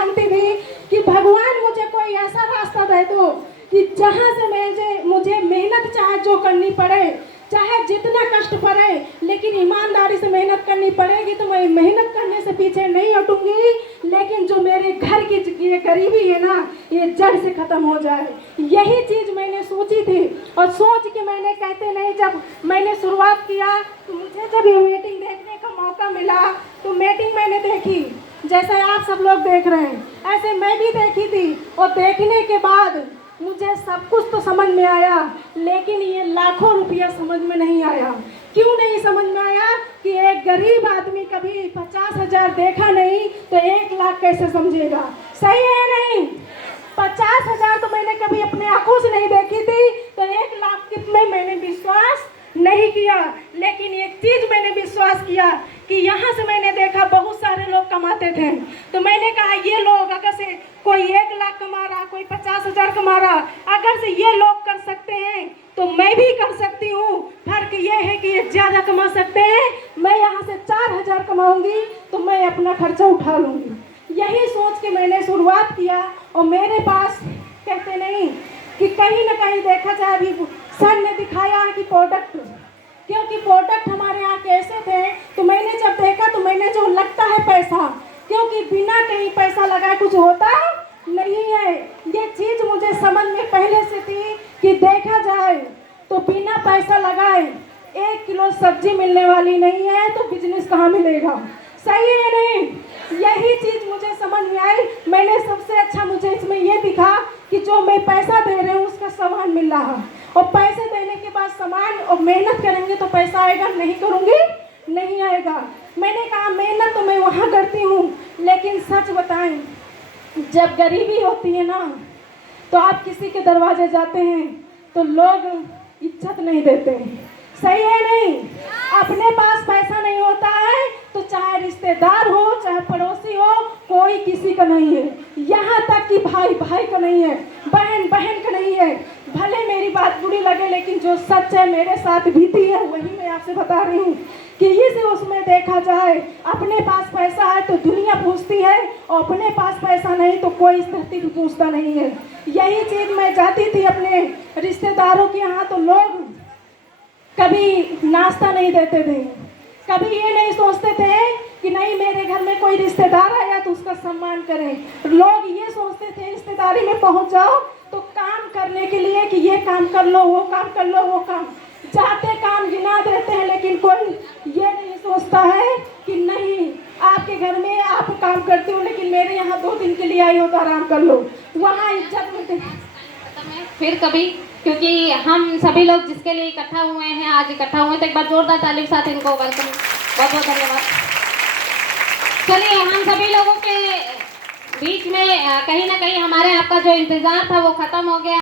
मांगती थी कि भगवान मुझे कोई ऐसा रास्ता दे दो कि जहाँ से मुझे मेहनत चाहे जो करनी पड़े, चाहे जितना कष्ट पड़े, लेकिन ईमानदारी से मेहनत करनी पड़ेगी। तो मैं मेहनत करने से पीछे नहीं हटूंगी, लेकिन जो मेरे घर की ये गरीबी है ना, ये जड़ से ख़त्म हो जाए। यही चीज़ मैंने सोची थी और सोच के मैंने, कहते नहीं, जब मैंने शुरुआत किया तो मुझे जब ये मीटिंग देखने का मौका मिला तो मीटिंग मैंने देखी, जैसे आप सब लोग देख रहे हैं ऐसे मैं भी देखी थी। और देखने के बाद मुझे सब कुछ तो समझ में आया, लेकिन ये लाखों रुपया समझ में नहीं आया। क्यों नहीं समझ में आया कि एक गरीब आदमी कभी 50,000 देखा नहीं तो 1 लाख कैसे समझेगा? सही है नहीं? 50,000 तो मैंने कभी अपने आंखों से नहीं देखी थी, तो 1 लाख कितने मैंने विश्वास नहीं किया। लेकिन एक चीज मैंने विश्वास किया कि यहाँ से मैंने देखा बहुत सारे लोग कमाते थे, तो मैंने कहा ये लोग अगर से कोई 1 लाख कमा रहा, कोई 50,000 कमा रहा, अगर से ये लोग कर सकते हैं तो मैं भी कर सकती हूँ। फर्क ये है कि ये ज़्यादा कमा सकते हैं, मैं यहाँ से 4,000 कमाऊंगी तो मैं अपना खर्चा उठा लूँगी। यही सोच के मैंने शुरुआत किया। और मेरे पास, कहते नहीं कि कहीं ना कहीं देखा जाए, अभी सर ने दिखाया है कि प्रोडक्ट, क्योंकि प्रोडक्ट हमारे यहाँ कैसे थे, तो मैंने जब देखा तो मैंने जो लगता है पैसा, क्योंकि बिना कहीं पैसा लगाए कुछ होता नहीं है। ये चीज़ मुझे समझ में पहले से थी कि देखा जाए तो बिना पैसा लगाए 1 किलो सब्जी मिलने वाली नहीं है, तो बिजनेस कहाँ मिलेगा? सही है नहीं? यही चीज़ मुझे समझ में आई। मैंने सबसे अच्छा मुझे इसमें ये दिखा कि जो मैं पैसा दे रही हूँ उसका सामान मिल रहा है, और पैसे देने के बाद सामान, और मेहनत करेंगे तो पैसा आएगा, नहीं करूँगी नहीं आएगा। मैंने कहा मेहनत तो मैं वहाँ करती हूँ, लेकिन सच बताएं, जब गरीबी होती है ना, तो आप किसी के दरवाजे जाते हैं तो लोग इज्जत नहीं देते। सही है नहीं? अपने पास पैसा नहीं होता है तो चाहे रिश्तेदार हो, चाहे पड़ोसी हो, कोई किसी का नहीं है। यहाँ तक कि भाई भाई का नहीं है, बहन बहन का नहीं है। भले मेरी बात बुरी लगे, लेकिन जो सच है मेरे साथ बीती है वही मैं आपसे बता रही हूँ कि इसे उसमें देखा जाए, अपने पास पैसा है तो दुनिया पूछती है, और अपने पास पैसा नहीं तो कोई इस धरती को पूछता नहीं है। यही चीज़ मैं जाती थी अपने रिश्तेदारों के यहाँ, तो लोग कभी नाश्ता नहीं देते थे, कभी ये नहीं सोचते थे कि नहीं मेरे घर में कोई रिश्तेदार आया तो उसका सम्मान करें। लोग ये सोचते थे रिश्तेदारी में पहुंच जाओ तो काम करने के लिए कि ये काम कर लो, वो काम कर लो, वो काम, जाते काम गिना देते हैं, लेकिन कोई ये नहीं सोचता है कि नहीं आपके घर में आप काम करते हो, लेकिन मेरे यहाँ 2 दिन के लिए आई हो तो आराम कर लो, वहाँ इज्जत मिलती। फिर कभी, क्योंकि हम सभी लोग जिसके लिए इकट्ठा हुए हैं, आज इकट्ठा हुए, तो एक बार जोरदार ताली के साथ इनको वेलकम, बहुत बहुत धन्यवाद। चलिए, हम सभी लोगों के बीच में कहीं ना कहीं हमारे आपका जो इंतजार था वो खत्म हो गया।